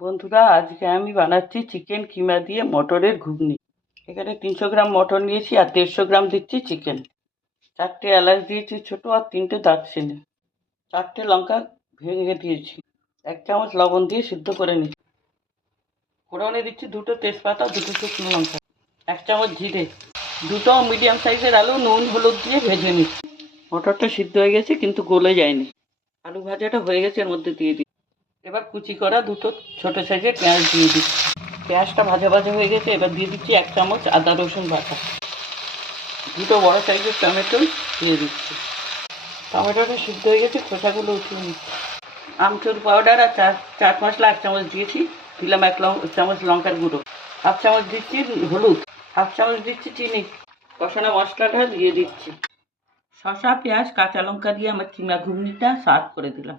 বন্ধুরা, আজকে আমি বানাচ্ছি চিকেন কিমা দিয়ে মটরের ঘুগনি। এখানে 300 গ্রাম মটর নিয়েছি আর 150 গ্রাম দিচ্ছি চিকেন। 4টে এলাচ দিয়েছি ছোট আর 3টে দারচিনি। 4টে লঙ্কা ভেঙে দিয়েছি। 1 চামচ লবণ দিয়ে সিদ্ধ করে নিচ্ছি। ফোড়নে দিচ্ছি 2টো তেজপাতা, 2টো শুকনো লঙ্কা, 1 চামচ জিরে, 2টো মিডিয়াম সাইজের আলু নুন হলুদ দিয়ে ভেজে নিচ্ছি। মটরটা সিদ্ধ হয়ে গেছে কিন্তু গলে যায়নি। আলু ভাজাটা হয়ে গেছে, এর মধ্যে দিয়ে দিই। এবার কুচি করা 2টো ছোট সাইজের পেঁয়াজ দিয়ে দিচ্ছি। পেঁয়াজটা ভাজা ভাজা হয়ে গেছে, এবার দিয়ে দিচ্ছি 1 চামচ আদা রসুন বাটা। 2টো বড় সাইজের টমেটো দিয়ে দিচ্ছি। টমেটোটা সিদ্ধ হয়ে গেছে, খোসাগুলো উঠিয়ে নিচ্ছি। আমচুর পাউডার আর চাট মশলা 1 চামচ দিয়েছি। দিলাম 1 চামচ লঙ্কার গুঁড়ো, 1/2 চামচ দিচ্ছি হলুদ, 1/2 চামচ দিচ্ছি চিনি। কষানো মশলাটা দিয়ে দিচ্ছি। শসা পেঁয়াজ কাঁচা লঙ্কা দিয়ে আমার কিমা ঘুগনিটা সার্ভ করে দিলাম।